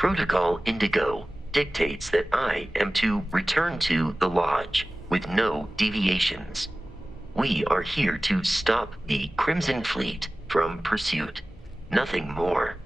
Protocol Indigo dictates that I am to return to the Lodge with no deviations. We are here to stop the Crimson Fleet from pursuit. Nothing more.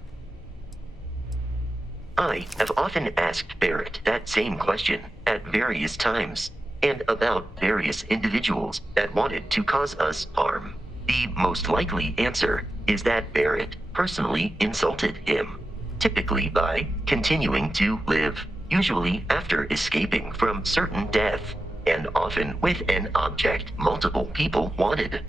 I have often asked Barrett that same question at various times, and about various individuals that wanted to cause us harm. The most likely answer is that Barrett personally insulted him, typically by continuing to live, usually after escaping from certain death, and often with an object multiple people wanted.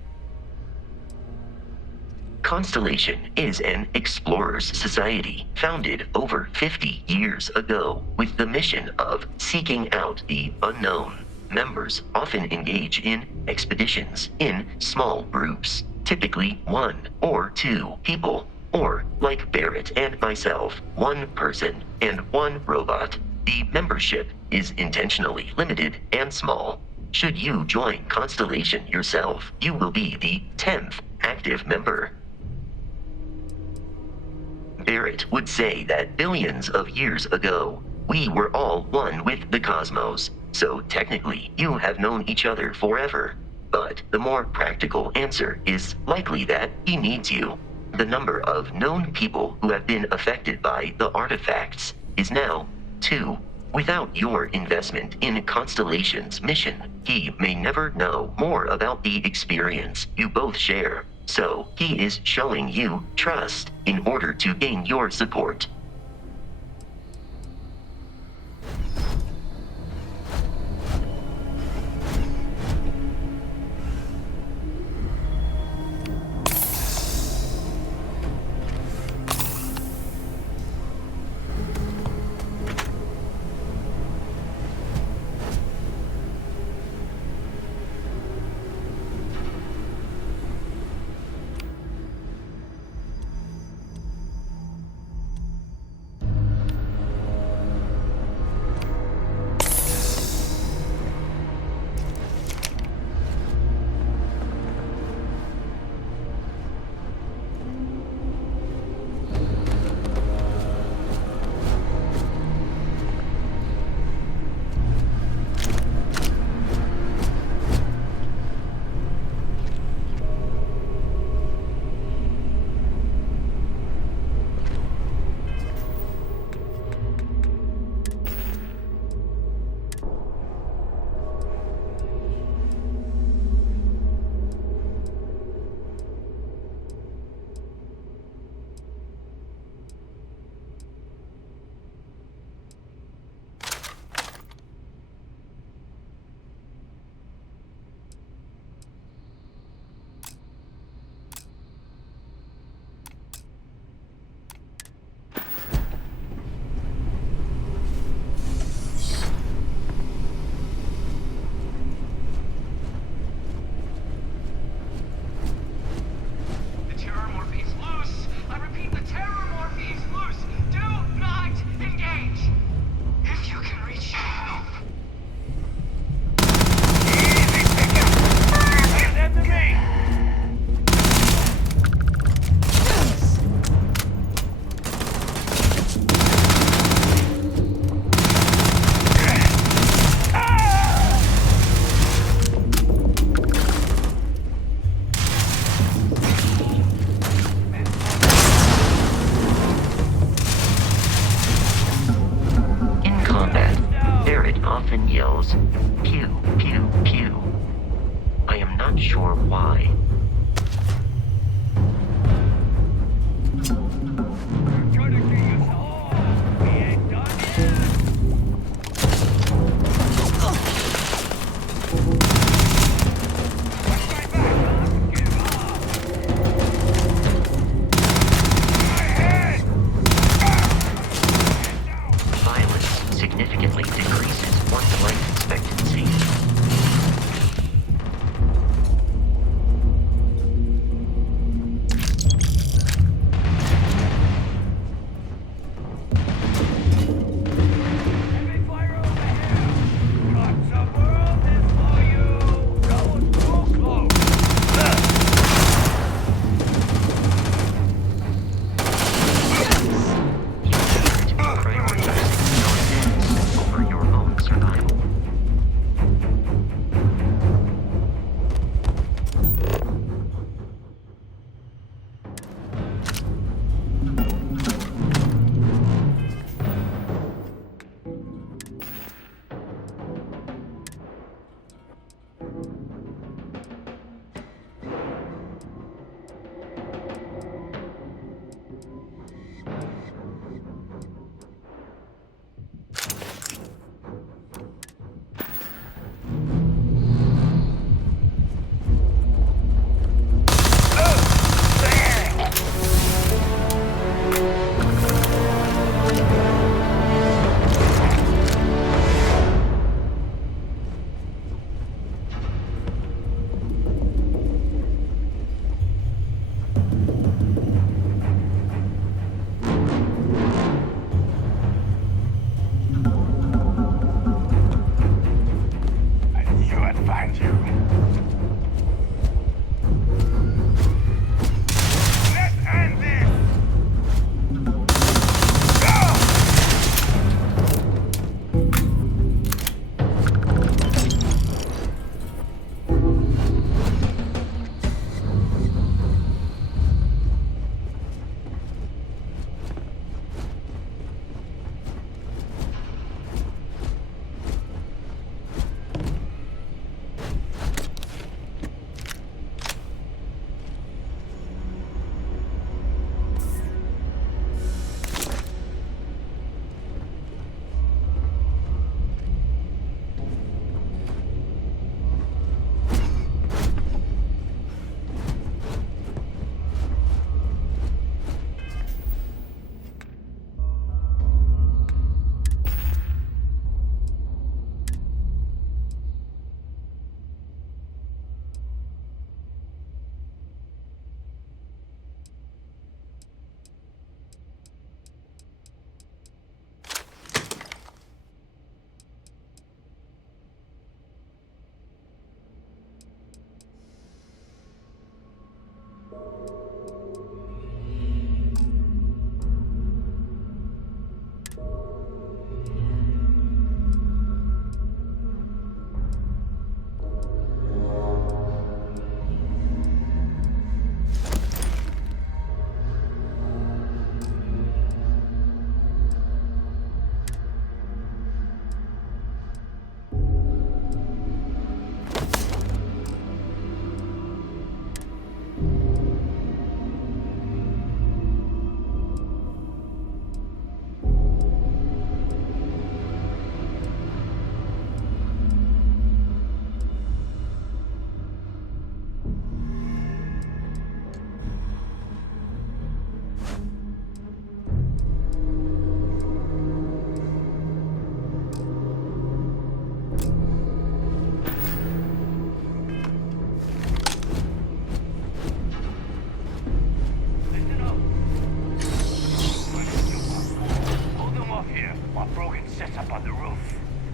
Constellation is an explorers society founded over 50 years ago with the mission of seeking out the unknown. Members often engage in expeditions in small groups, typically 1 or 2 people, or like Barrett and myself, 1 person and 1 robot. The membership is intentionally limited and small. Should you join Constellation yourself, you will be the 10th active member. Barrett would say that billions of years ago, we were all one with the cosmos, so technically you have known each other forever. But the more practical answer is likely that he needs you. The number of known people who have been affected by the artifacts is now 2. Without your investment in Constellation's mission, he may never know more about the experience you both share. So he is showing you trust in order to gain your support.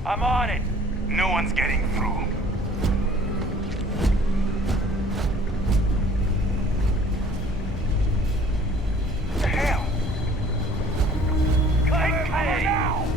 I'm on it. No one's getting through. What the hell? Take cover now!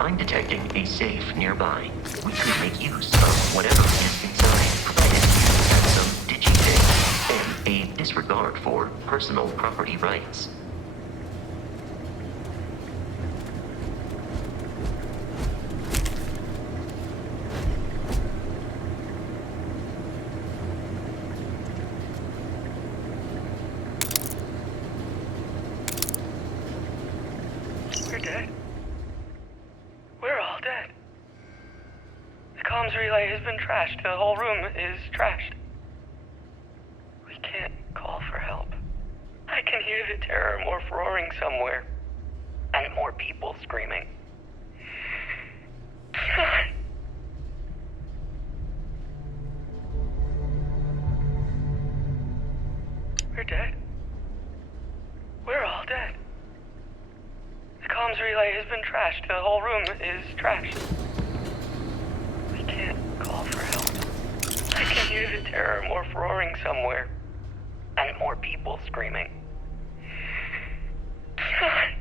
I'm detecting a safe nearby. We could make use of whatever is inside, provided you have some digitape and a disregard for personal property rights. We're dead. We're all dead. The comms relay has been trashed. The whole room is trashed. We can't call for help. I can hear the terror morph roaring somewhere. And more people screaming. God. We're dead. We're all dead. The comms relay has been trashed. The whole room is trashed. We can't call for help. I can hear the terror morph roaring somewhere. And more people screaming. God.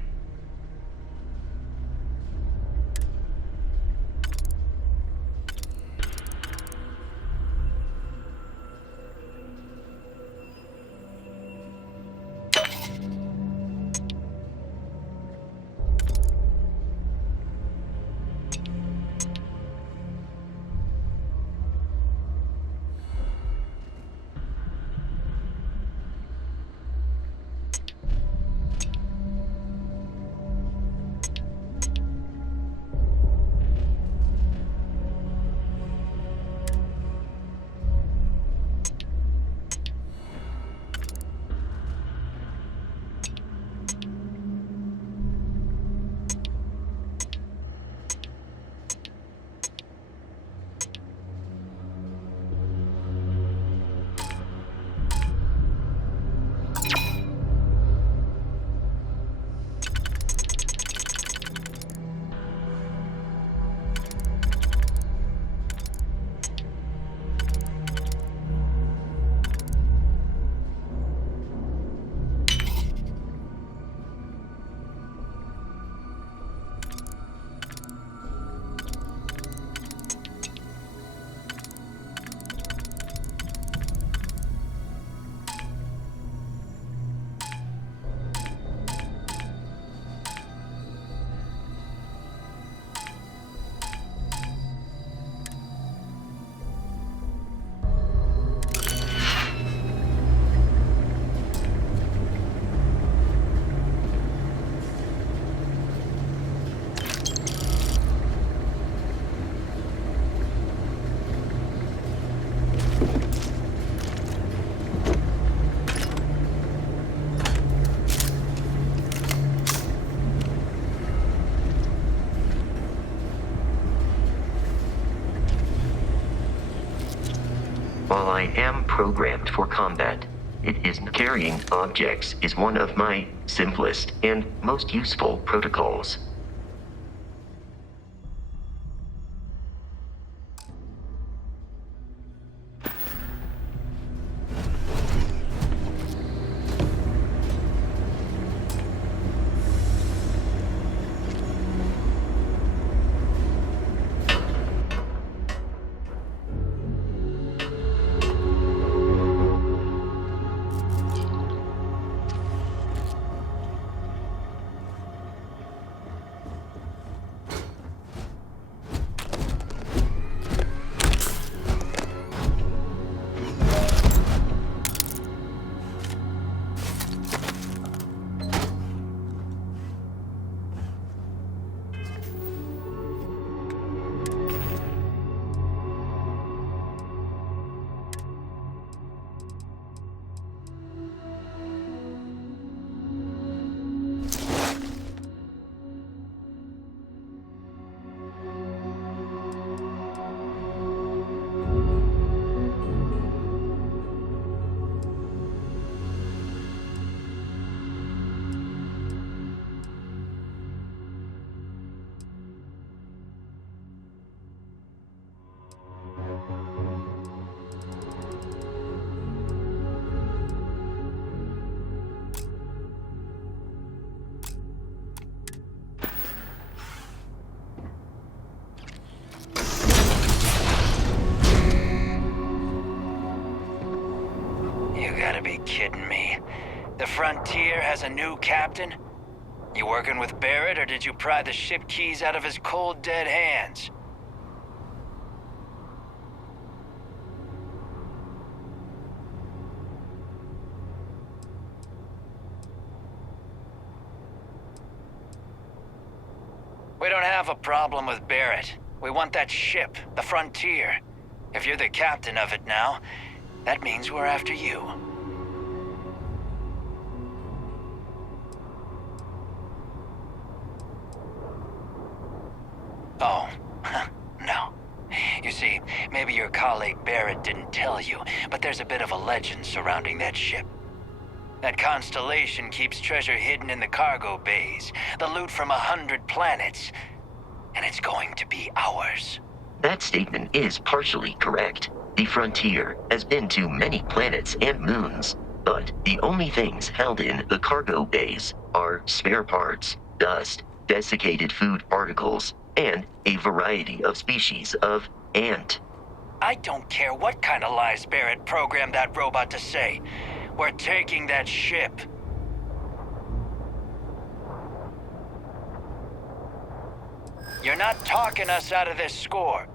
While I am programmed for combat, carrying objects is one of my simplest and most useful protocols. Frontier has a new captain? You working with Barrett, or did you pry the ship keys out of his cold, dead hands? We don't have a problem with Barrett. We want that ship, the Frontier. If you're the captain of it now, that means we're after you. Oh, no. You see, maybe your colleague Barrett didn't tell you, but there's a bit of a legend surrounding that ship. That constellation keeps treasure hidden in the cargo bays, the loot from 100 planets, and it's going to be ours. That statement is partially correct. The Frontier has been to many planets and moons, but the only things held in the cargo bays are spare parts, dust, desiccated food particles, and a variety of species of ant. I don't care what kind of lies Barrett programmed that robot to say. We're taking that ship. You're not talking us out of this score.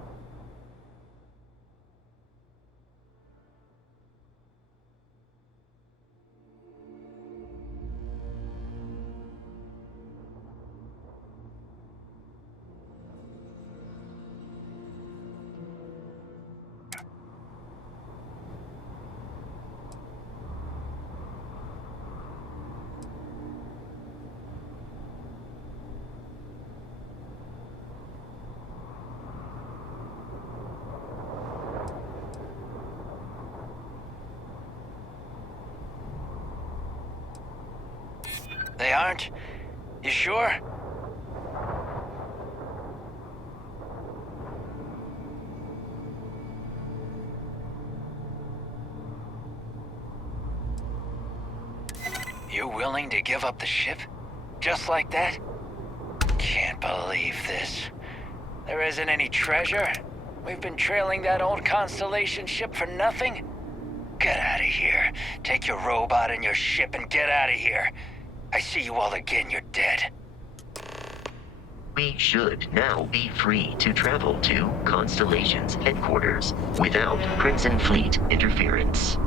They aren't? You sure? You're willing to give up the ship? Just like that? Can't believe this. There isn't any treasure? We've been trailing that old Constellation ship for nothing? Get out of here. Take your robot and your ship and get out of here. I see you all again, you're dead. We should now be free to travel to Constellation's headquarters without Crimson Fleet interference.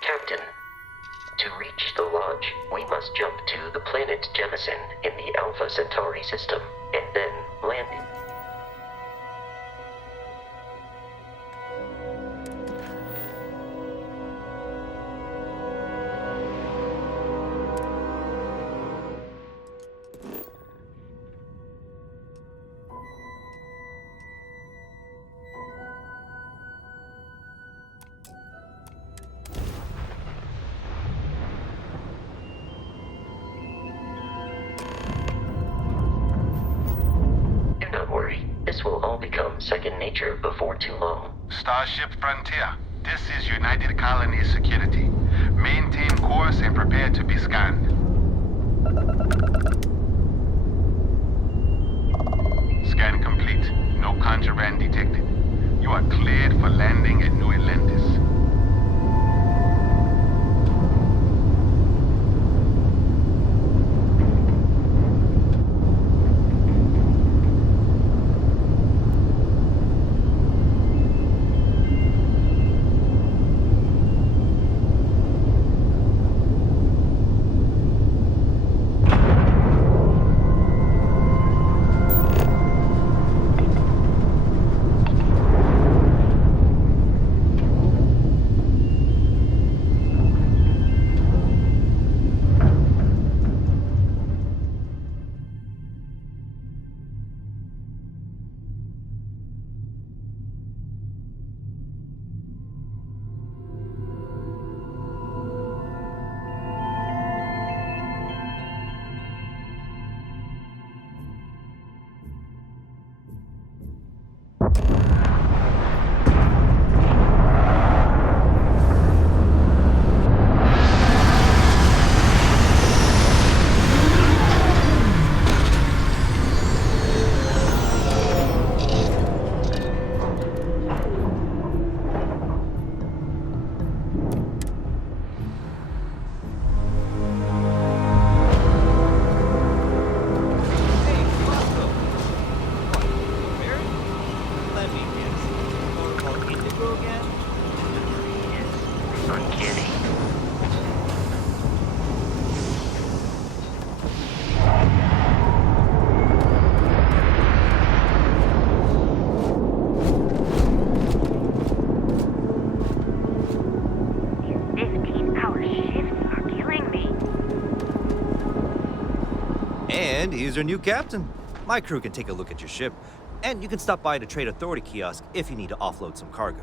Captain, to reach the lodge, we must jump to the planet Jemison in the Alpha Centauri system, and then land it. This will all become second nature before too long. Starship Frontier, this is United Colony Security. Maintain course and prepare to be scanned. Scan complete. No contraband detected. You are cleared for landing at New Atlantis. 12-hour shifts are killing me. And here's your new captain. My crew can take a look at your ship, and you can stop by the Trade Authority kiosk if you need to offload some cargo.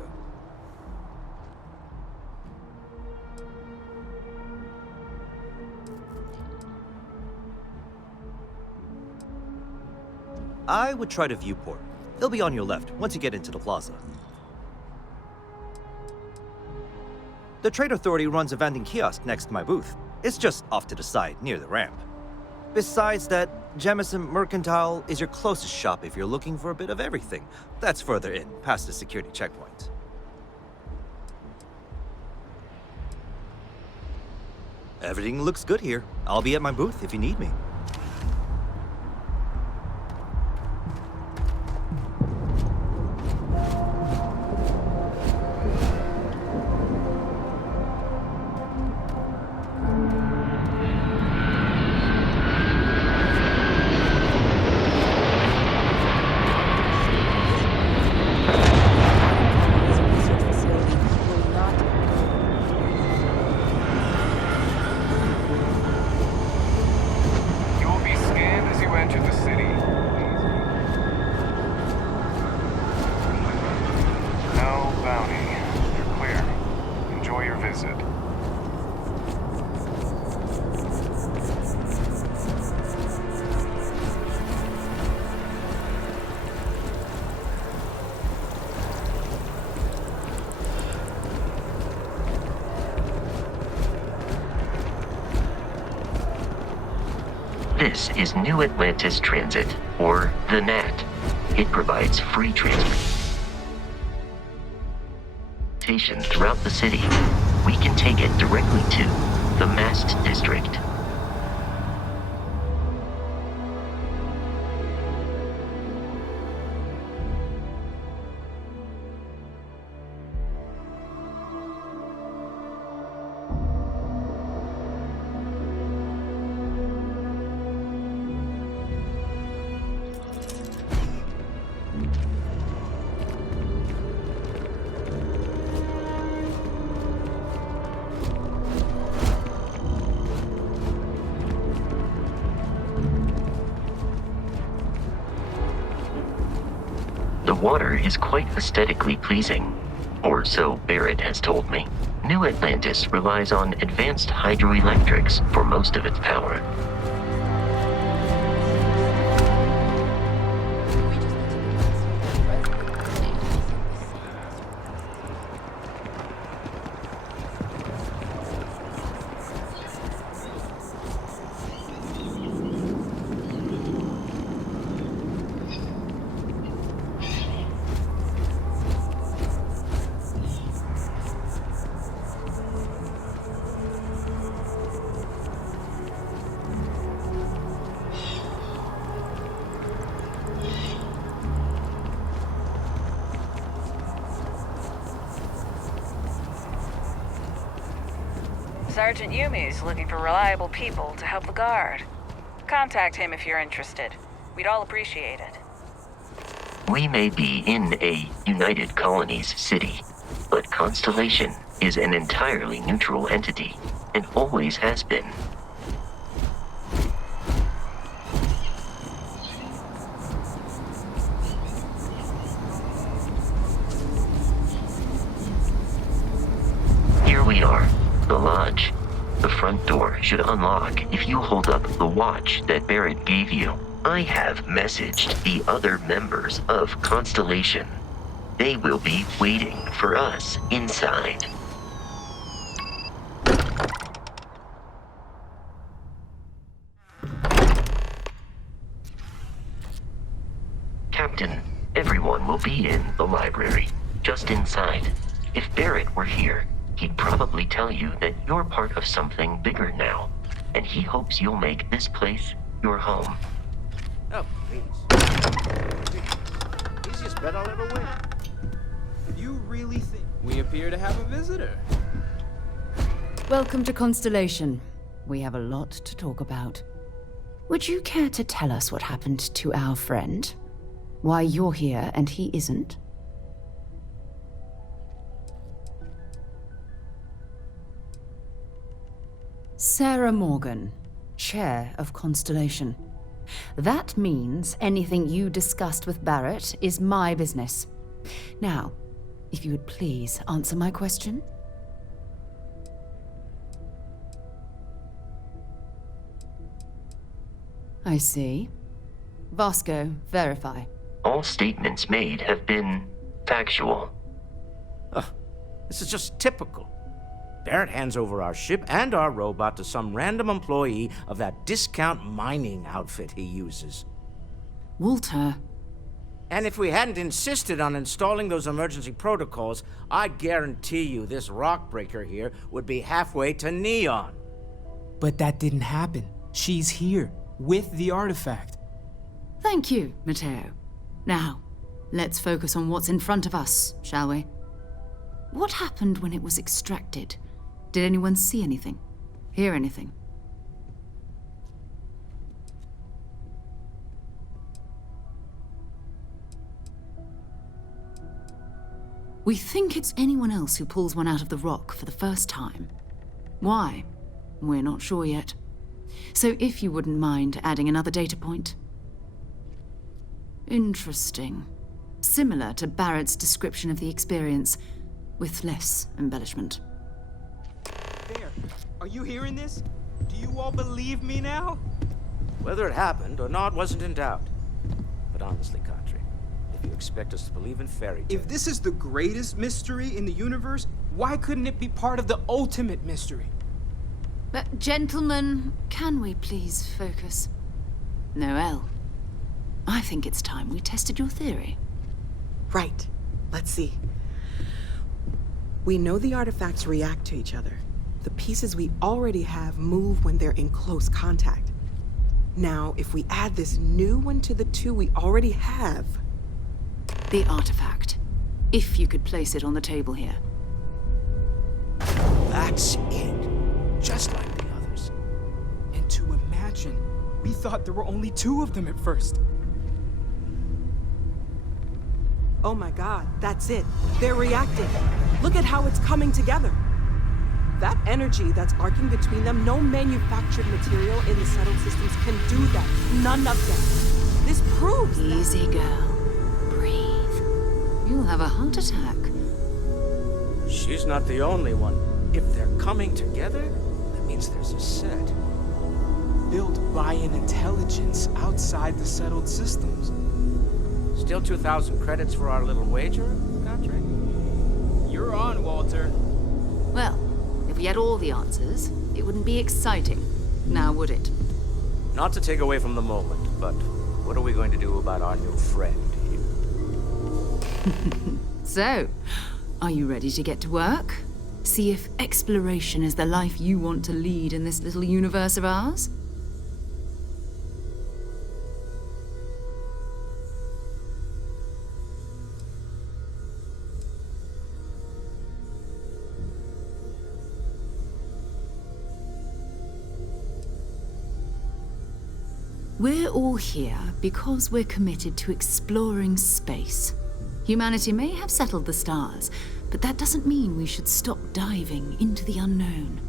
I would try the viewport. It'll be on your left once you get into the plaza. The Trade Authority runs a vending kiosk next to my booth. It's just off to the side, near the ramp. Besides that, Jemison Mercantile is your closest shop if you're looking for a bit of everything. That's further in, past the security checkpoint. Everything looks good here. I'll be at my booth if you need me. This is New Atlantis Transit, or the NAT. It provides free transportation throughout the city. We can take it directly to the Mast District. The water is quite aesthetically pleasing, or so Barrett has told me. New Atlantis relies on advanced hydroelectrics for most of its power. Sergeant Yumi's looking for reliable people to help the guard. Contact him if you're interested. We'd all appreciate it. We may be in a United Colonies city, but Constellation is an entirely neutral entity, and always has been. Here we are, the lodge. The front door should unlock if you hold up the watch that Barrett gave you. I have messaged the other members of Constellation. They will be waiting for us inside. Captain, everyone will be in the library, just inside. If Barrett were here, he'd probably tell you that you're part of something bigger now, and he hopes you'll make this place your home. Oh, please. Easiest bet I'll ever win. You really think we appear to have a visitor? Welcome to Constellation. We have a lot to talk about. Would you care to tell us what happened to our friend? Why you're here and he isn't? Sarah Morgan, Chair of Constellation. That means anything you discussed with Barrett is my business. Now, if you would please answer my question. I see. Vasco, verify. All statements made have been factual. This is just typical. Barrett hands over our ship and our robot to some random employee of that discount mining outfit he uses. Walter. And if we hadn't insisted on installing those emergency protocols, I guarantee you this rock breaker here would be halfway to Neon. But that didn't happen. She's here, with the artifact. Thank you, Matteo. Now, let's focus on what's in front of us, shall we? What happened when it was extracted? Did anyone see anything? Hear anything? We think it's anyone else who pulls one out of the rock for the first time. Why? We're not sure yet. So if you wouldn't mind adding another data point. Interesting. Similar to Barrett's description of the experience, with less embellishment. There. Are you hearing this? Do you all believe me now? Whether it happened or not wasn't in doubt. But honestly, Country, if you expect us to believe in fairy tales... If this is the greatest mystery in the universe, why couldn't it be part of the ultimate mystery? But, gentlemen, can we please focus? Noelle, I think it's time we tested your theory. Right. Let's see. We know the artifacts react to each other. The pieces we already have move when they're in close contact. Now, if we add this new one to the two we already have... The artifact. If you could place it on the table here. That's it. Just like the others. And to imagine, we thought there were only 2 of them at first. Oh my god, that's it. They're reacting. Look at how it's coming together. That energy that's arcing between them, no manufactured material in the settled systems can do that. None of them. This proves that. Easy, girl. Breathe. You'll have a heart attack. She's not the only one. If they're coming together, that means there's a set. Built by an intelligence outside the settled systems. Still 2,000 credits for our little wager, Country? You're on, Walter. Well, if we had all the answers, it wouldn't be exciting. Now, would it? Not to take away from the moment, but what are we going to do about our new friend here? So, are you ready to get to work? See if exploration is the life you want to lead in this little universe of ours? We're all here because we're committed to exploring space. Humanity may have settled the stars, but that doesn't mean we should stop diving into the unknown.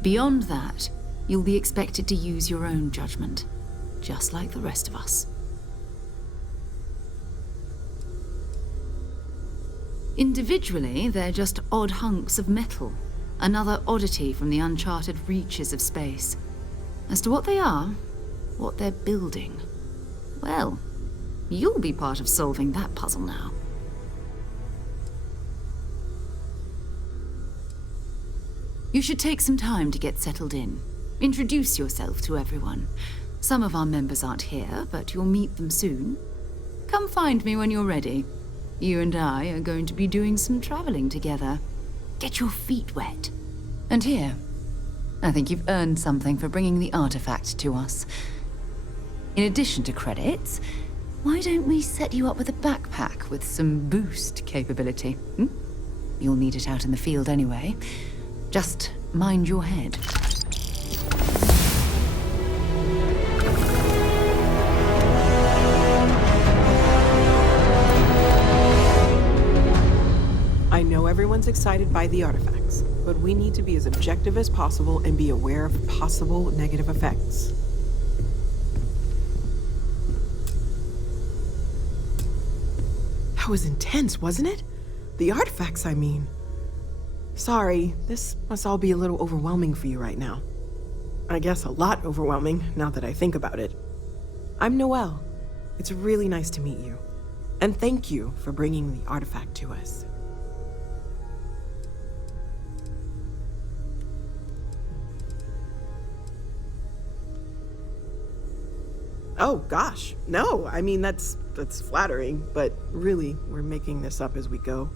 Beyond that, you'll be expected to use your own judgment, just like the rest of us. Individually, they're just odd hunks of metal, another oddity from the uncharted reaches of space. As to what they are, what they're building, well, you'll be part of solving that puzzle now. You should take some time to get settled in. Introduce yourself to everyone. Some of our members aren't here, but you'll meet them soon. Come find me when you're ready. You and I are going to be doing some traveling together. Get your feet wet. And here, I think you've earned something for bringing the artifact to us. In addition to credits, why don't we set you up with a backpack with some boost capability? You'll need it out in the field anyway. Just mind your head. I know everyone's excited by the artifacts. but we need to be as objective as possible and be aware of possible negative effects. That was intense, wasn't it? The artifacts, I mean. Sorry, this must all be a little overwhelming for you right now. I guess a lot overwhelming, now that I think about it. I'm Noelle. It's really nice to meet you. And thank you for bringing the artifact to us. Oh, gosh. No, I mean, that's flattering, but really, we're making this up as we go.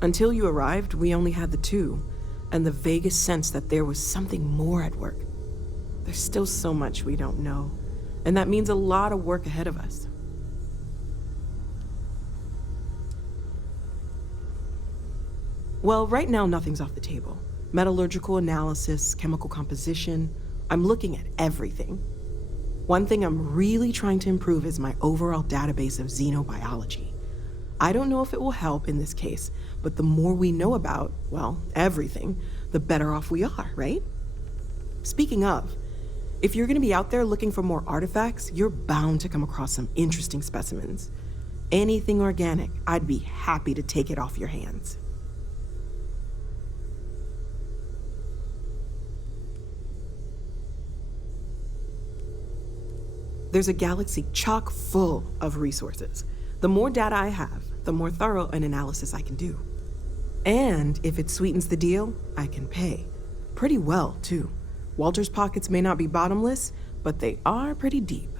Until you arrived, we only had the two, and the vaguest sense that there was something more at work. There's still so much we don't know, and that means a lot of work ahead of us. Well, right now, nothing's off the table. Metallurgical analysis, chemical composition, I'm looking at everything. One thing I'm really trying to improve is my overall database of xenobiology. I don't know if it will help in this case, but the more we know about, well, everything, the better off we are, right? Speaking of, if you're gonna be out there looking for more artifacts, you're bound to come across some interesting specimens. Anything organic, I'd be happy to take it off your hands. There's a galaxy chock full of resources. The more data I have, the more thorough an analysis I can do. And if it sweetens the deal, I can pay. Pretty well, too. Walter's pockets may not be bottomless, but they are pretty deep.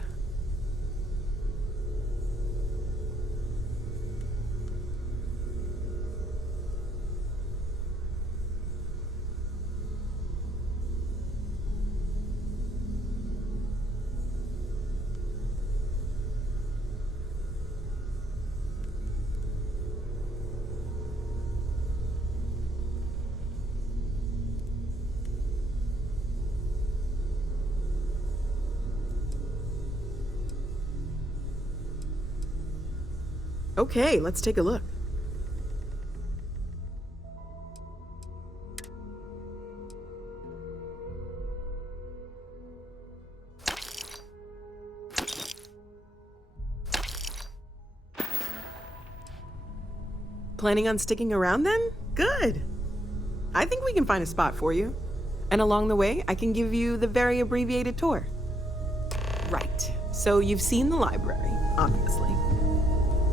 Okay, let's take a look. Planning on sticking around then? Good. I think we can find a spot for you. And along the way, I can give you the very abbreviated tour. Right. So you've seen the library, obviously.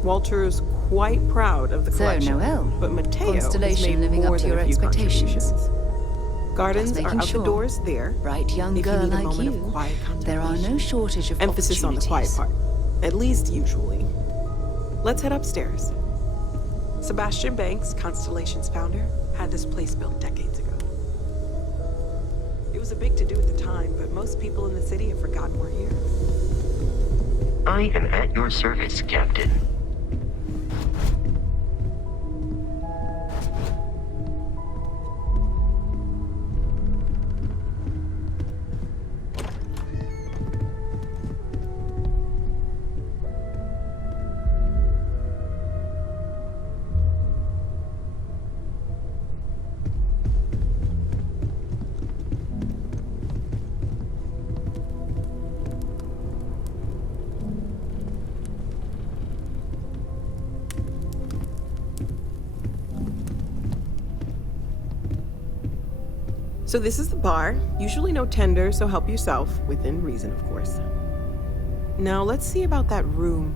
Walter's quite proud of the collection. So, Noelle, but Mateo Constellation has made living more up to than your a few expectations. contributions. Gardens Just are making out sure. the doors there. Bright young if you girl need a like moment of you, quiet there are no contemplation. shortage of Emphasis on the quiet opportunities. part. At least usually. Let's head upstairs. Sebastian Banks, Constellation's founder, had this place built decades ago. It was a big to-do at the time, but most people in the city have forgotten we're here. I am at your service, Captain. So this is the bar. Usually no tender, so help yourself, within reason, of course. Now let's see about that room.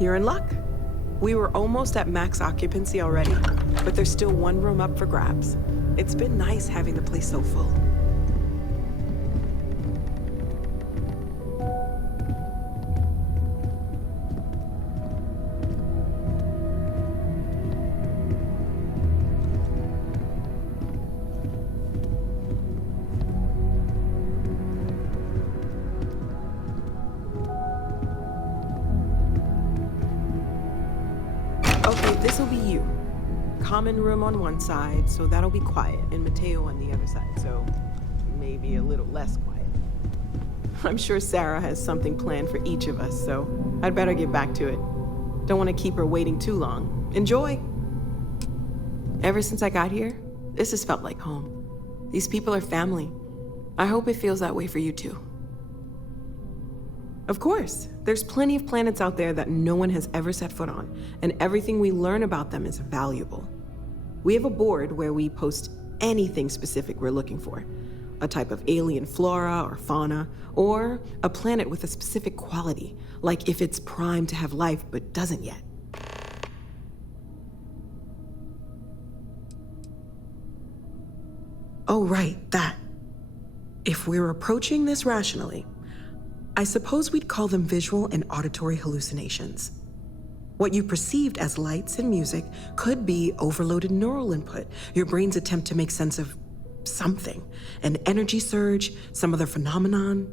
You're in luck. We were almost at max occupancy already, but there's still one room up for grabs. It's been nice having the place so full. Okay, this'll be you. Common room on one side, so that'll be quiet, and Mateo on the other side, so maybe a little less quiet. I'm sure Sarah has something planned for each of us, so I'd better get back to it. Don't want to keep her waiting too long. Enjoy! Ever since I got here, This has felt like home. These people are family. I hope it feels that way for you too. Of course, there's plenty of planets out there that no one has ever set foot on, and everything we learn about them is valuable. We have a board where we post anything specific we're looking for. A type of alien flora or fauna, or a planet with a specific quality, like if it's primed to have life but doesn't yet. Oh, right, that. If we're approaching this rationally, I suppose we'd call them visual and auditory hallucinations. What you perceived as lights and music could be overloaded neural input, your brain's attempt to make sense of something, an energy surge, some other phenomenon.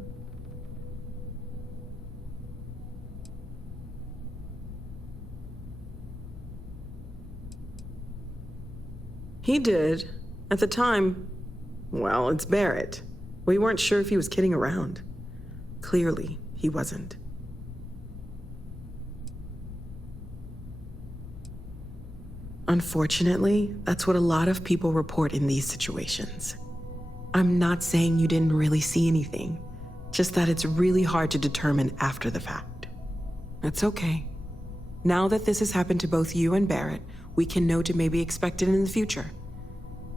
He did. At the time, well, it's Barrett. We weren't sure if he was kidding around. Clearly, he wasn't. Unfortunately, that's what a lot of people report in these situations. I'm not saying you didn't really see anything, just that it's really hard to determine after the fact. It's okay. Now that this has happened to both you and Barrett, we can know to maybe expect it in the future.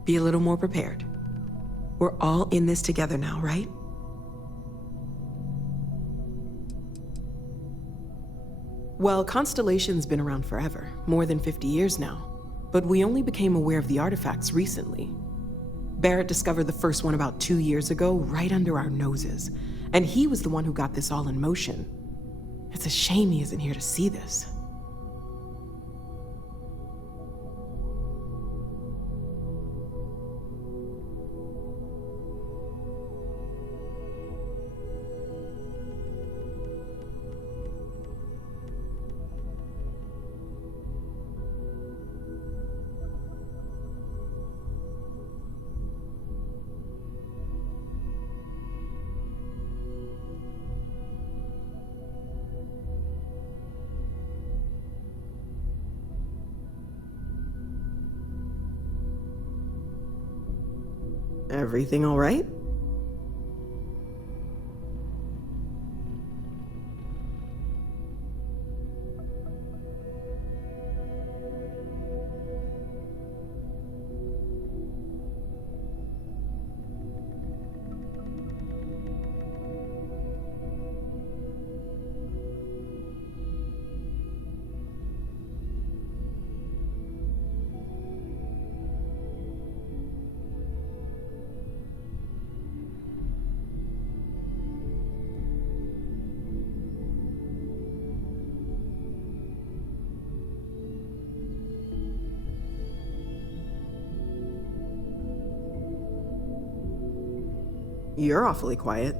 Be a little more prepared. We're all in this together now, right? Well, Constellation's been around forever, more than 50 years now. But we only became aware of the artifacts recently. Barrett discovered the first one about 2 years ago, right under our noses. And he was the one who got this all in motion. It's a shame he isn't here to see this. Everything all right? You're awfully quiet.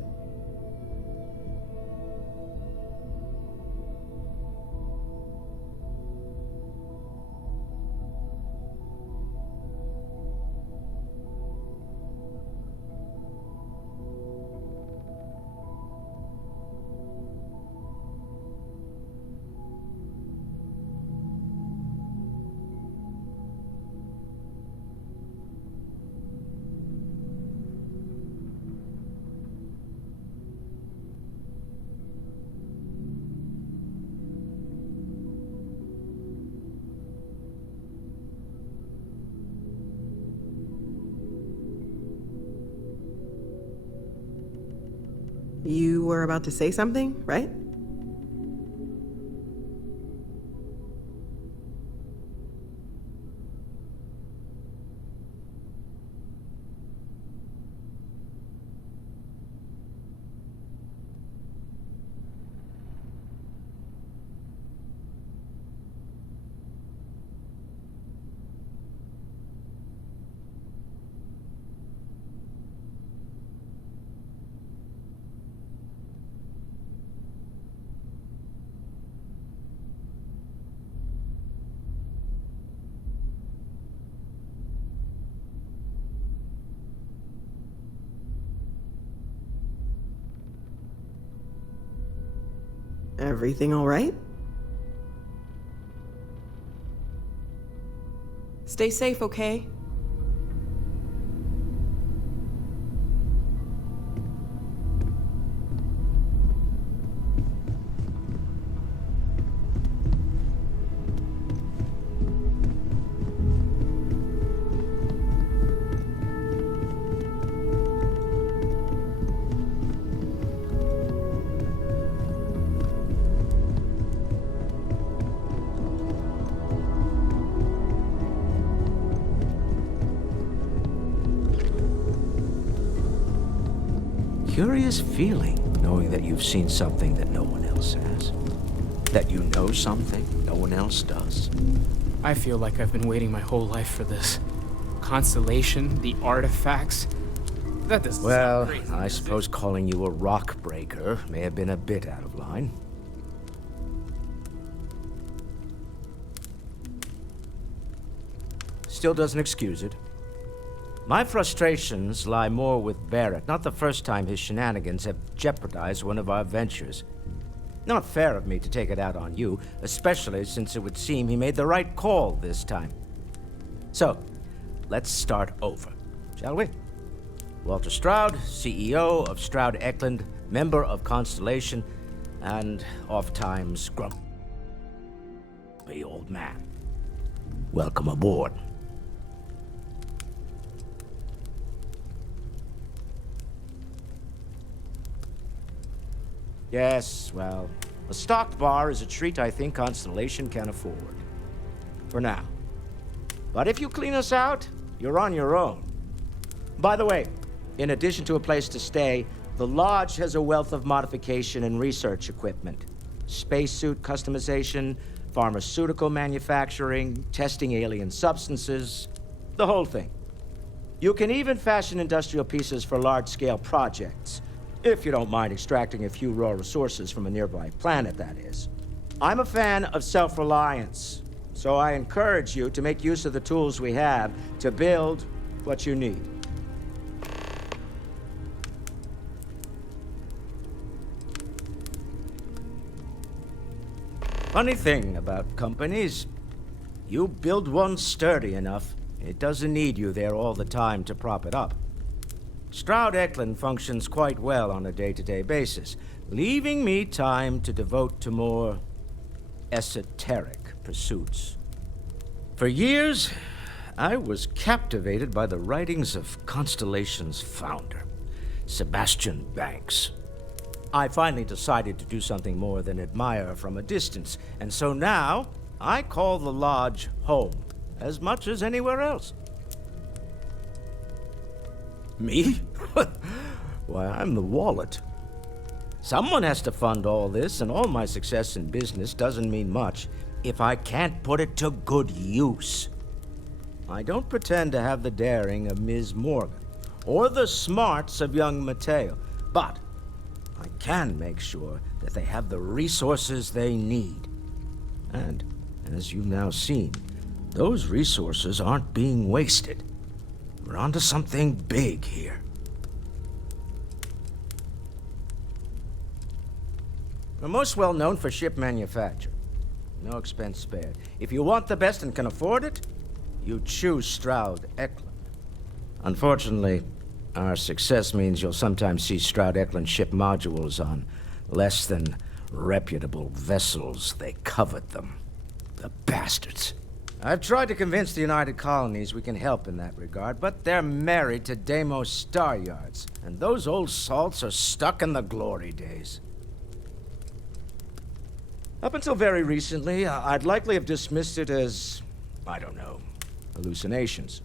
You were about to say something, right? Everything all right? Stay safe, okay? curious feeling knowing that you've seen something that no one else has. That you know something no one else does. I feel like I've been waiting my whole life for this. Constellation, the artifacts. That doesn't Well, sound crazy, I does it? suppose calling you a rock breaker may have been a bit out of line. Still doesn't excuse it. My frustrations lie more with Barrett. Not the first time his shenanigans have jeopardized one of our ventures. Not fair of me to take it out on you, especially since it would seem he made the right call this time. So, let's start over, shall we? Walter Stroud, CEO of Stroud Eklund, member of Constellation, and oft-times grumpy old man. Welcome aboard. Yes, well, a stocked bar is a treat I think Constellation can afford. For now. But if you clean us out, you're on your own. By the way, in addition to a place to stay, the Lodge has a wealth of modification and research equipment. Spacesuit customization, pharmaceutical manufacturing, testing alien substances, the whole thing. You can even fashion industrial pieces for large-scale projects, if you don't mind extracting a few raw resources from a nearby planet, that is. I'm a fan of self-reliance, so I encourage you to make use of the tools we have to build what you need. Funny thing about companies, you build one sturdy enough, it doesn't need you there all the time to prop it up. Stroud Eklund functions quite well on a day-to-day basis, leaving me time to devote to more esoteric pursuits. For years, I was captivated by the writings of Constellation's founder, Sebastian Banks. I finally decided to do something more than admire from a distance, and so now I call the Lodge home, as much as anywhere else. Me? Why, I'm the wallet. Someone has to fund all this, and all my success in business doesn't mean much if I can't put it to good use. I don't pretend to have the daring of Ms. Morgan, or the smarts of young Mateo, but I can make sure that they have the resources they need. And, as you've now seen, those resources aren't being wasted. We're onto something big here. We're most well known for ship manufacture. No expense spared. If you want the best and can afford it, you choose Stroud Eklund. Unfortunately, our success means you'll sometimes see Stroud Eklund ship modules on less than reputable vessels. They covet them. The bastards. I've tried to convince the United Colonies we can help in that regard, but they're married to Deimos Star Yards, and those old salts are stuck in the glory days. Up until very recently, I'd likely have dismissed it as, I don't know, hallucinations.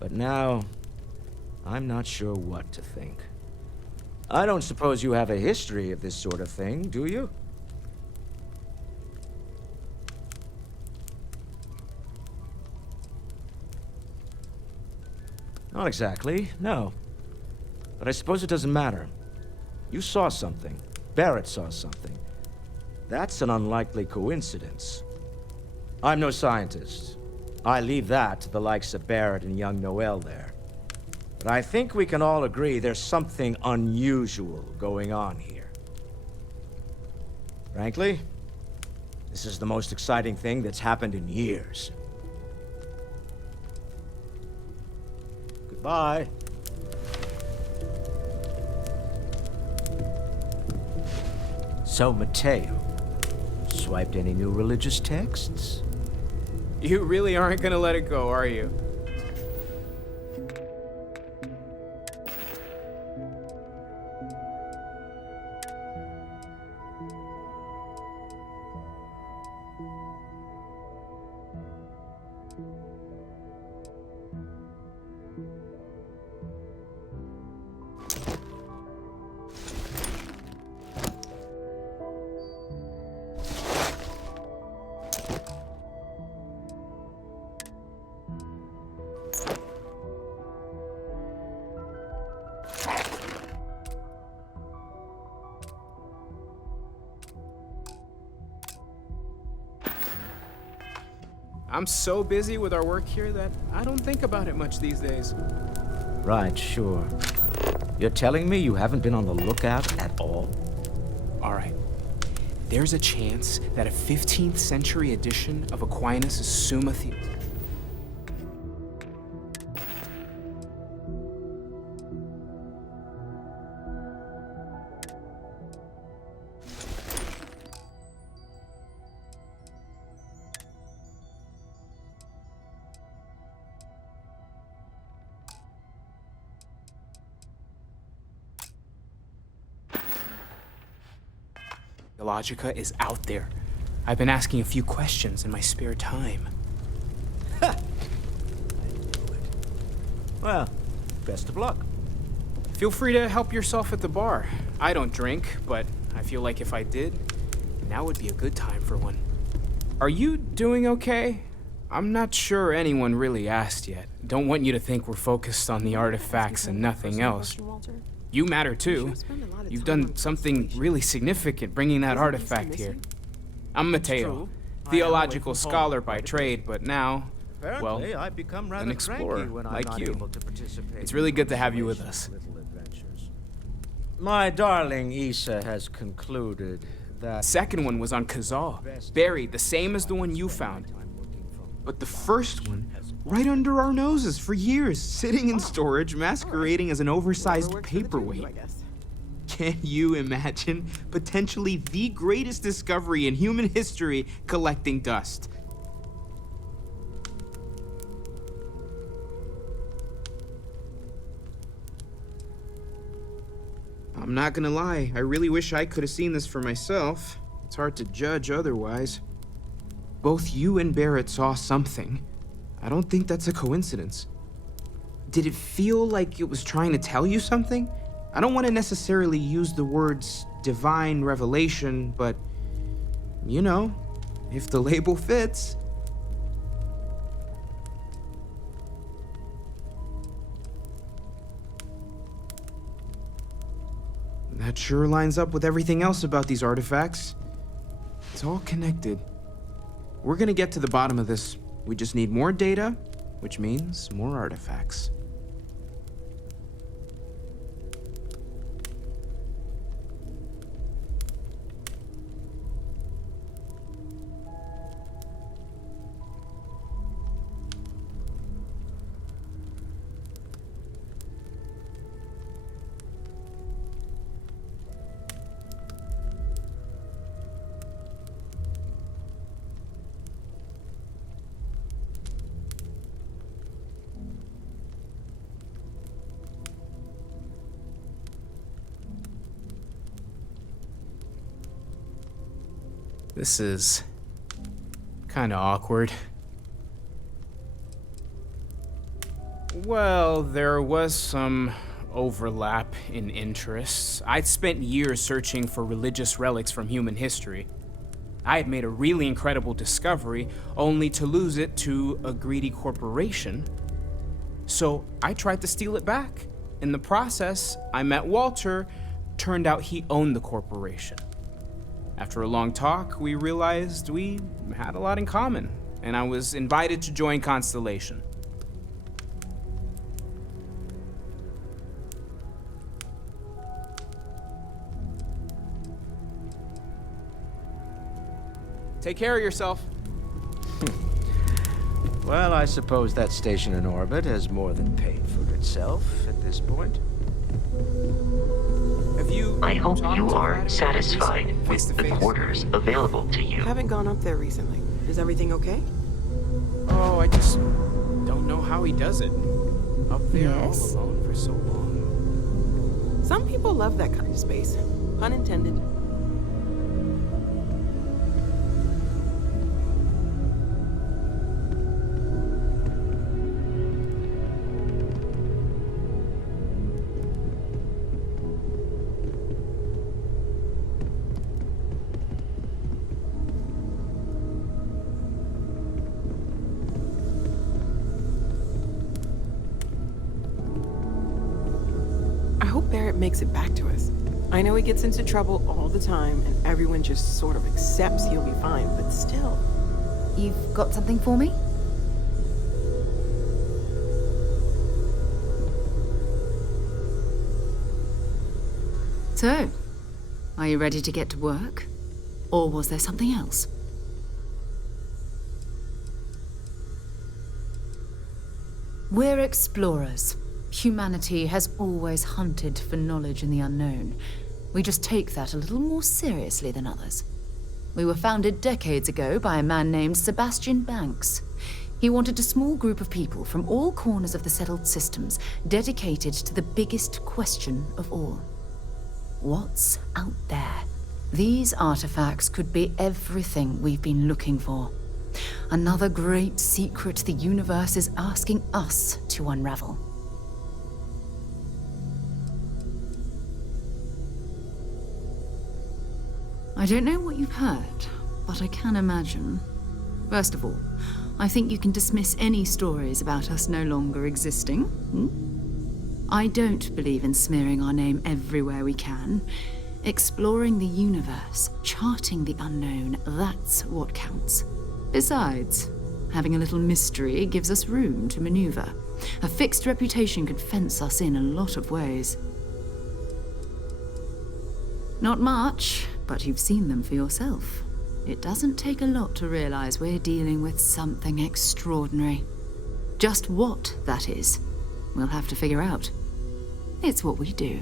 But now, I'm not sure what to think. I don't suppose you have a history of this sort of thing, do you? Not exactly, no. But I suppose it doesn't matter. You saw something. Barrett saw something. That's an unlikely coincidence. I'm no scientist. I leave that to the likes of Barrett and young Noel there. But I think we can all agree there's something unusual going on here. Frankly, this is the most exciting thing that's happened in years. Goodbye. So, Mateo, swiped any new religious texts? You really aren't gonna let it go, are you? I'm so busy with our work here that I don't think about it much these days. Right, sure. You're telling me you haven't been on the lookout at all? All right. There's a chance that a 15th century edition of Aquinas' Summa Theologica. Theologica is out there. I've been asking a few questions in my spare time. Well, best of luck. Feel free to help yourself at the bar. I don't drink, but I feel like if I did, now would be a good time for one. Are you doing okay? I'm not sure anyone really asked yet. Don't want you to think we're focused on the artifacts and nothing else. You matter too. You've done something really significant bringing that artifact here. I'm Mateo, theological scholar by trade, but now, well, an explorer like you. It's really good to have you with us. My darling Issa has concluded that... Second one was on Kazal, buried, the same as the one you found. But the first one, right under our noses for years, sitting in storage, masquerading as an oversized paperweight. Can you imagine potentially the greatest discovery in human history collecting dust? I'm not gonna lie, I really wish I could have seen this for myself. It's hard to judge otherwise. Both you and Barrett saw something. I don't think that's a coincidence. Did it feel like it was trying to tell you something? I don't want to necessarily use the words divine revelation, but, you know, if the label fits. That sure lines up with everything else about these artifacts. It's all connected. We're gonna get to the bottom of this. We just need more data, which means more artifacts. This is kind of awkward. Well, there was some overlap in interests. I'd spent years searching for religious relics from human history. I had made a really incredible discovery, only to lose it to a greedy corporation. So I tried to steal it back. In the process, I met Walter. Turned out he owned the corporation. After a long talk, we realized we had a lot in common, and I was invited to join Constellation. Take care of yourself. Well, I suppose that station in orbit has more than paid for itself at this point. Have you I hope talked you to are Vladimir satisfied recently, with the face-to-face? quarters available to you. Haven't gone up there recently. Is everything okay? Oh, I just don't know how he does it. Up there Yes? all alone for so long. Some people love that kind of space. Pun intended. I hope Barrett makes it back to us. I know he gets into trouble all the time, and everyone just sort of accepts he'll be fine, but still. You've got something for me? So, are you ready to get to work? Or was there something else? We're explorers. Humanity has always hunted for knowledge in the unknown. We just take that a little more seriously than others. We were founded decades ago by a man named Sebastian Banks. He wanted a small group of people from all corners of the settled systems dedicated to the biggest question of all. What's out there? These artifacts could be everything we've been looking for. Another great secret the universe is asking us to unravel. I don't know what you've heard, but I can imagine. First of all, I think you can dismiss any stories about us no longer existing. I don't believe in smearing our name everywhere we can. Exploring the universe, charting the unknown, that's what counts. Besides, having a little mystery gives us room to maneuver. A fixed reputation could fence us in a lot of ways. Not much, but you've seen them for yourself. It doesn't take a lot to realize we're dealing with something extraordinary. Just what that is, we'll have to figure out. It's what we do.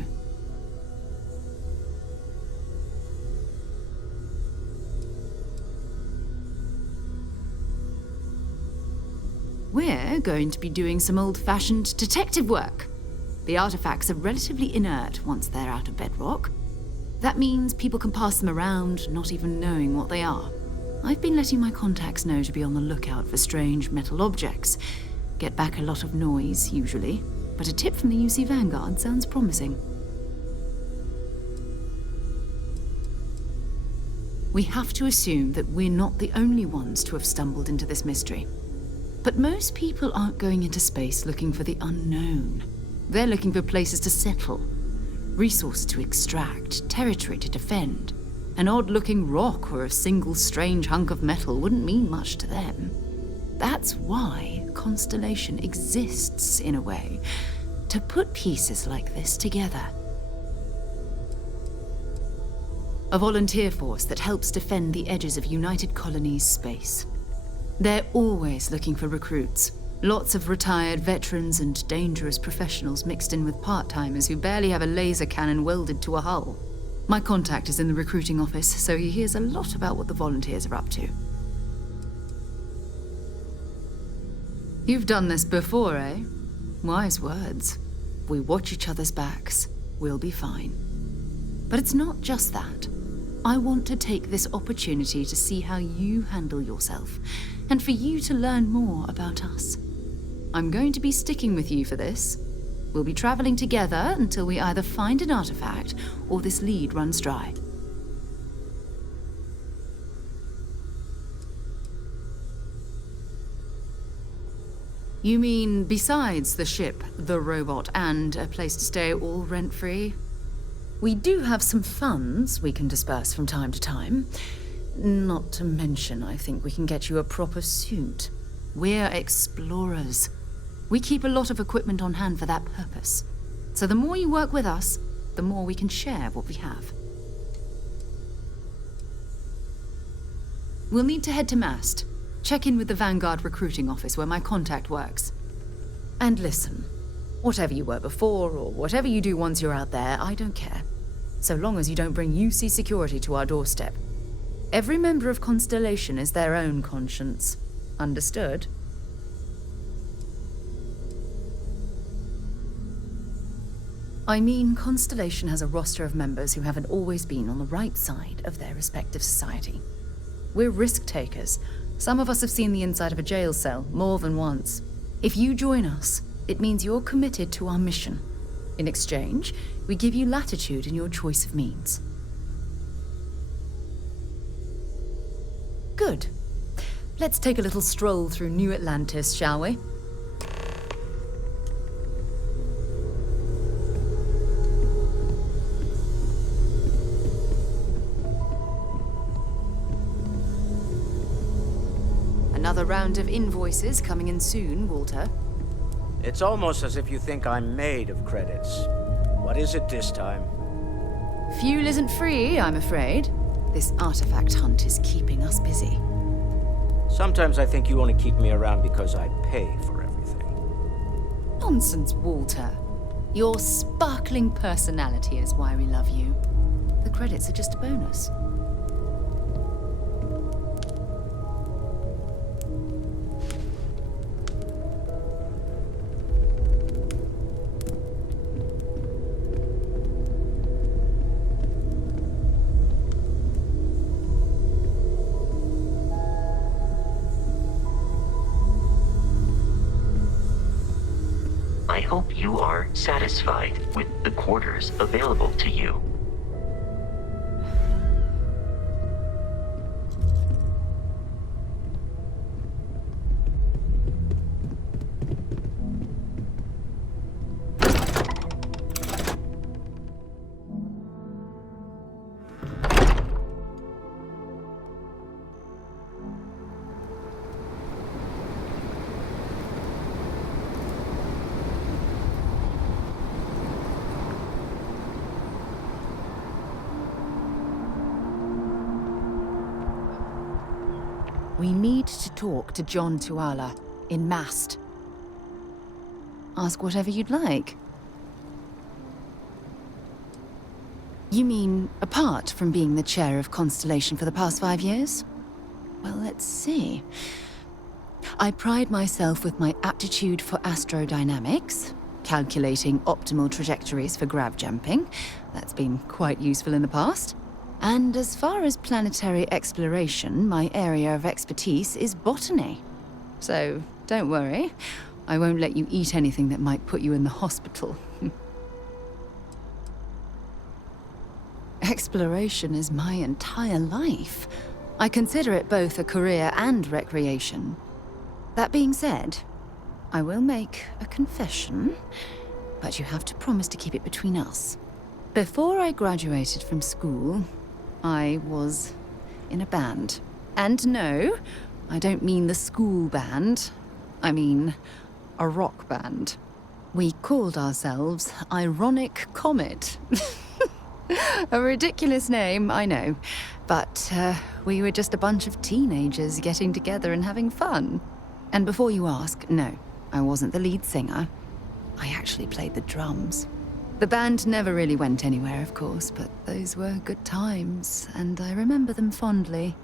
We're going to be doing some old-fashioned detective work. The artifacts are relatively inert once they're out of bedrock. That means people can pass them around, not even knowing what they are. I've been letting my contacts know to be on the lookout for strange metal objects. Get back a lot of noise, usually, but a tip from the UC Vanguard sounds promising. We have to assume that we're not the only ones to have stumbled into this mystery. But most people aren't going into space looking for the unknown. They're looking for places to settle. Resources to extract, territory to defend. An odd-looking rock or a single strange hunk of metal wouldn't mean much to them. That's why Constellation exists, in a way, to put pieces like this together. A volunteer force that helps defend the edges of United Colonies space. They're always looking for recruits. Lots of retired veterans and dangerous professionals mixed in with part-timers who barely have a laser cannon welded to a hull. My contact is in the recruiting office, so he hears a lot about what the volunteers are up to. You've done this before, eh? Wise words. We watch each other's backs. We'll be fine. But it's not just that. I want to take this opportunity to see how you handle yourself, and for you to learn more about us. I'm going to be sticking with you for this. We'll be traveling together until we either find an artifact or this lead runs dry. You mean besides the ship, the robot, and a place to stay all rent-free? We do have some funds we can disperse from time to time. Not to mention, I think we can get you a proper suit. We're explorers. We keep a lot of equipment on hand for that purpose. So the more you work with us, the more we can share what we have. We'll need to head to Mast. Check in with the Vanguard recruiting office where my contact works. And listen, whatever you were before, or whatever you do once you're out there, I don't care. So long as you don't bring UC security to our doorstep. Every member of Constellation is their own conscience. Understood? I mean, Constellation has a roster of members who haven't always been on the right side of their respective society. We're risk-takers. Some of us have seen the inside of a jail cell more than once. If you join us, it means you're committed to our mission. In exchange, we give you latitude in your choice of means. Good. Let's take a little stroll through New Atlantis, shall we? Another round of invoices coming in soon, Walter. It's almost as if you think I'm made of credits. What is it this time? Fuel isn't free, I'm afraid. This artifact hunt is keeping us busy. Sometimes I think you only keep me around because I pay for everything. Nonsense, Walter. Your sparkling personality is why we love you. The credits are just a bonus. I hope you are satisfied with the quarters available to you. We need to talk to John Tuala in Mast. Ask whatever you'd like. You mean apart from being the chair of Constellation for the past 5 years? Well, let's see. I pride myself with my aptitude for astrodynamics, calculating optimal trajectories for grav jumping. That's been quite useful in the past. And as far as planetary exploration, my area of expertise is botany. So, don't worry. I won't let you eat anything that might put you in the hospital. Exploration is my entire life. I consider it both a career and recreation. That being said, I will make a confession, but you have to promise to keep it between us. Before I graduated from school, I was in a band. And no, I don't mean the school band. I mean a rock band. We called ourselves Ironic Comet. A ridiculous name, I know. But we were just a bunch of teenagers getting together and having fun. And before you ask, no, I wasn't the lead singer. I actually played the drums. The band never really went anywhere, of course, but those were good times, and I remember them fondly.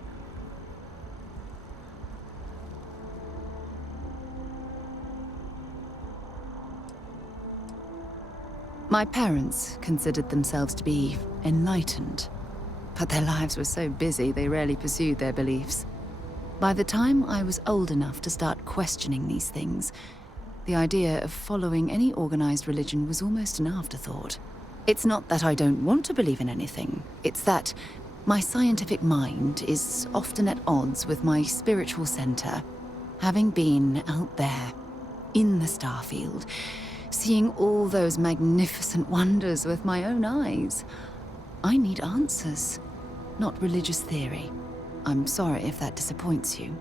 My parents considered themselves to be enlightened, but their lives were so busy they rarely pursued their beliefs. By the time I was old enough to start questioning these things, the idea of following any organized religion was almost an afterthought. It's not that I don't want to believe in anything, it's that my scientific mind is often at odds with my spiritual center. Having been out there, in the Starfield, seeing all those magnificent wonders with my own eyes, I need answers, not religious theory. I'm sorry if that disappoints you,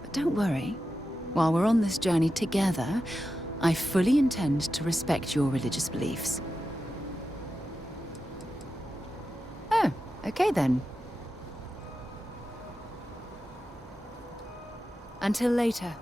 but don't worry. While we're on this journey together, I fully intend to respect your religious beliefs. Oh, okay then. Until later.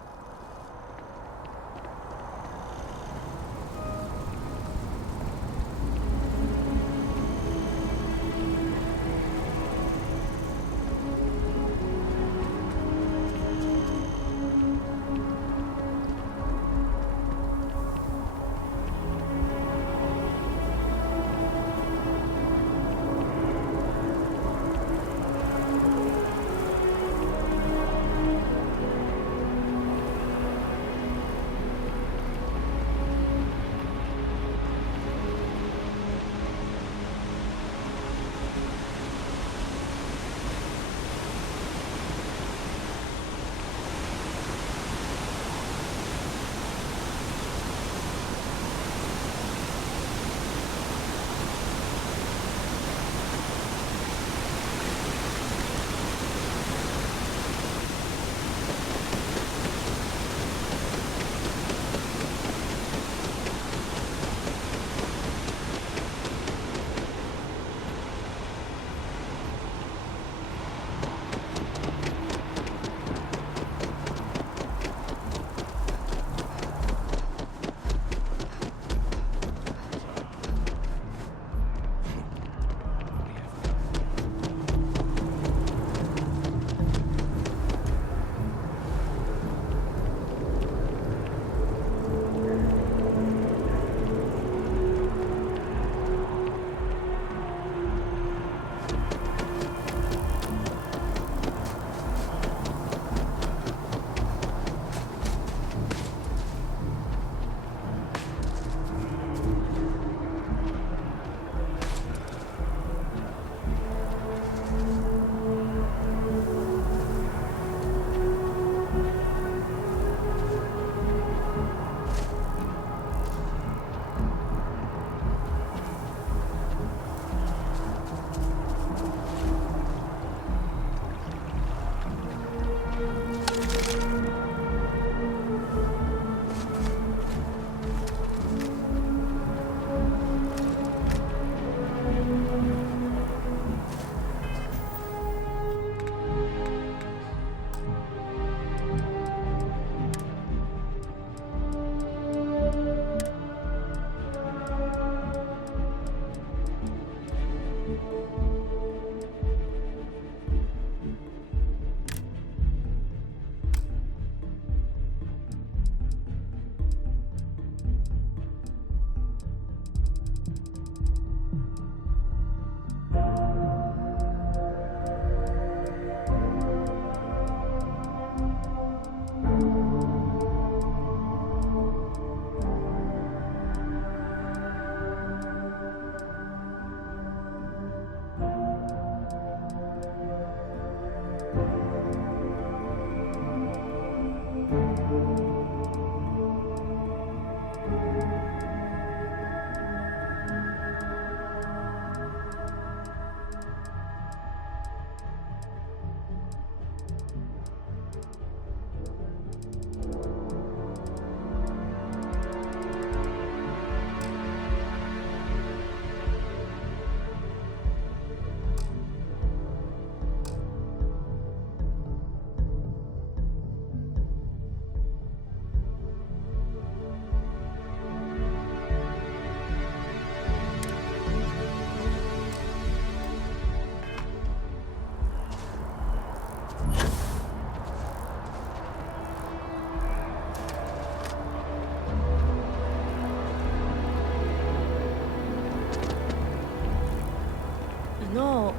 No,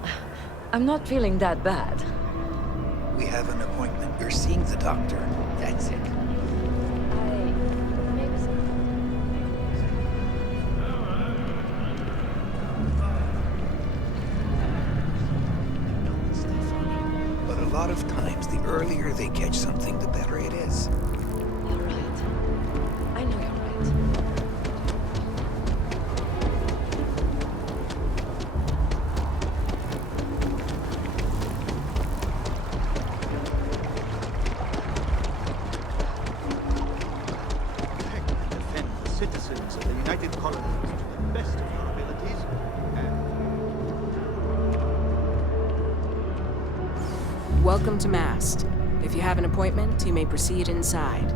I'm not feeling that bad. We have an appointment. You're seeing the doctor. That's it. Maybe But a lot of times, the earlier they catch something, the better it is. You're right. I know you're right. Defend the citizens of the United Colonies to the best of your abilities, Welcome to Mast. If you have an appointment, you may proceed inside.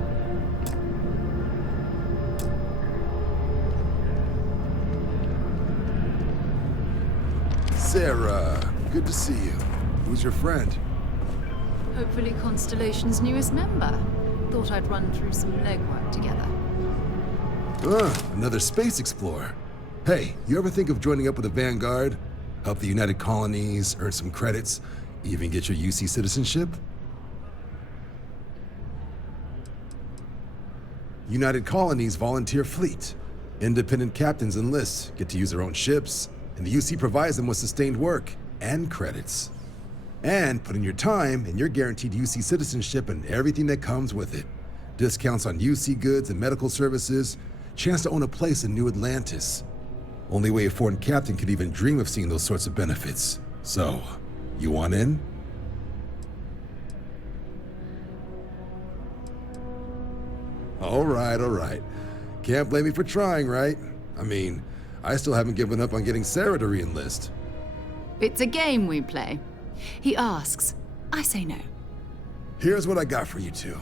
Sarah, good to see you. Who's your friend? Hopefully Constellation's newest member. Thought I'd run through some legwork together. Another space explorer. Hey, you ever think of joining up with the Vanguard? Help the United Colonies, earn some credits, even get your UC citizenship? United Colonies volunteer fleet. Independent captains enlist, get to use their own ships, and the UC provides them with sustained work and credits. And put in your time, and you're guaranteed UC citizenship and everything that comes with it. Discounts on UC goods and medical services, chance to own a place in New Atlantis. Only way a foreign captain could even dream of seeing those sorts of benefits. So, you want in? All right. Can't blame me for trying, right? I mean, I still haven't given up on getting Sarah to re-enlist. It's a game we play. He asks, I say no. Here's what I got for you two.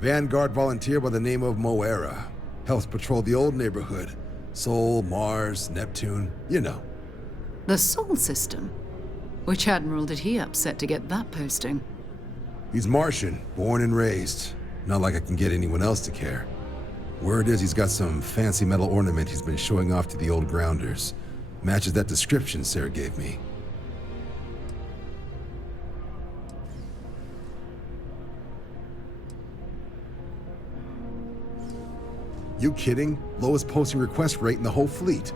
Vanguard volunteer by the name of Moera. Helps patrol the old neighborhood. Sol, Mars, Neptune, you know. The Sol system? Which admiral did he upset to get that posting? He's Martian, born and raised. Not like I can get anyone else to care. Word is he's got some fancy metal ornament he's been showing off to the old grounders. Matches that description Sarah gave me. You kidding? Lowest posting request rate in the whole fleet.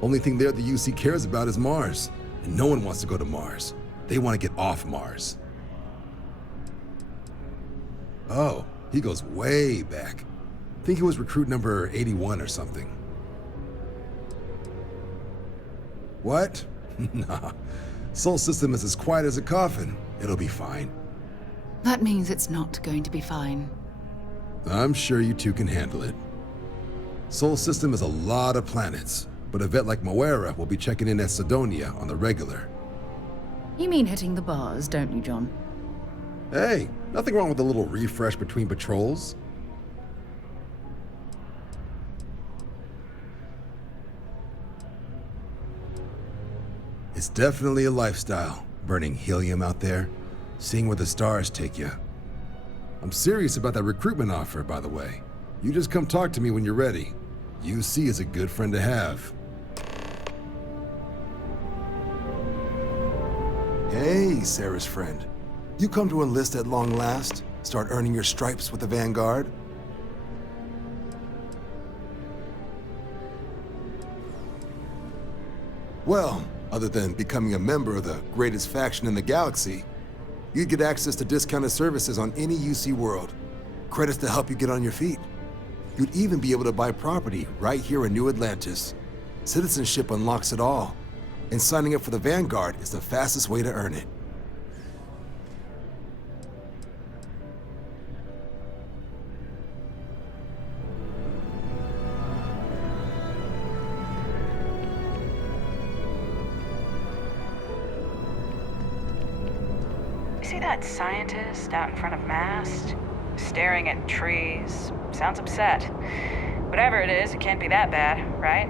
Only thing there the UC cares about is Mars. And no one wants to go to Mars. They want to get off Mars. Oh, he goes way back. Think he was recruit number 81 or something. What? Nah. Sol system is as quiet as a coffin. It'll be fine. That means it's not going to be fine. I'm sure you two can handle it. Sol system is a lot of planets, but a vet like Moera will be checking in at Sidonia on the regular. You mean hitting the bars, don't you, John? Hey, nothing wrong with a little refresh between patrols. It's definitely a lifestyle, burning helium out there, seeing where the stars take you. I'm serious about that recruitment offer, by the way. You just come talk to me when you're ready. UC is a good friend to have. Hey, Sarah's friend. You come to enlist at long last? Start earning your stripes with the Vanguard? Well, other than becoming a member of the greatest faction in the galaxy, you'd get access to discounted services on any UC world. Credits to help you get on your feet. You'd even be able to buy property right here in New Atlantis. Citizenship unlocks it all. And signing up for the Vanguard is the fastest way to earn it. You see that scientist out in front of Mast? Staring at trees. Sounds upset. Whatever it is, it can't be that bad, right?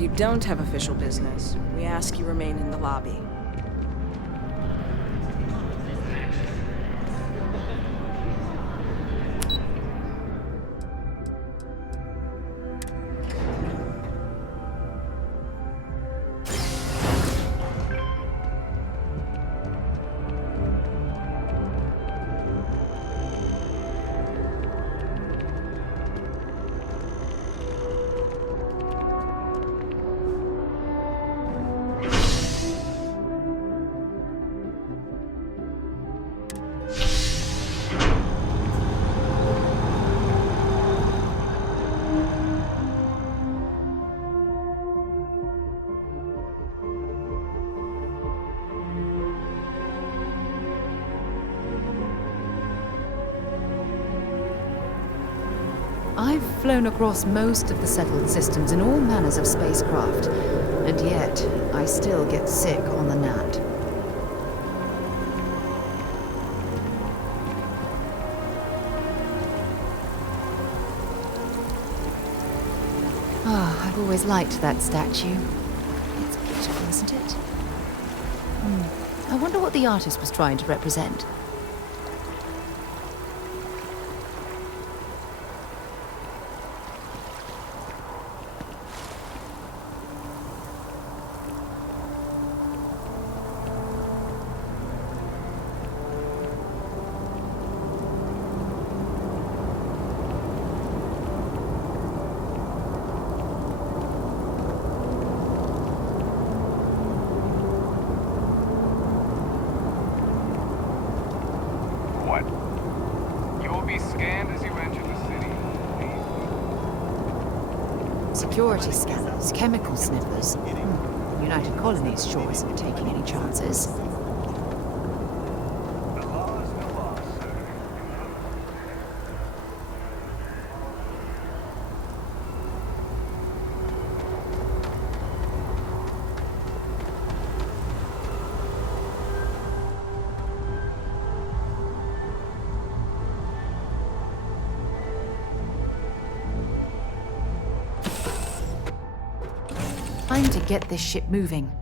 If you don't have official business, we ask you remain in the lobby. I've flown across most of the settled systems in all manners of spacecraft, and yet I still get sick on the gnat. Ah, I've always liked that statue. It's beautiful, isn't it? I wonder what the artist was trying to represent. What? You will be scanned as you enter the city. Security scanners, chemical sniffers. United Colonies sure isn't taking any chances. Time to get this ship moving.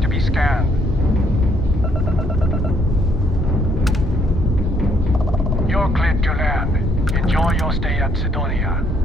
to be scanned. You're cleared to land. Enjoy your stay at Sidonia.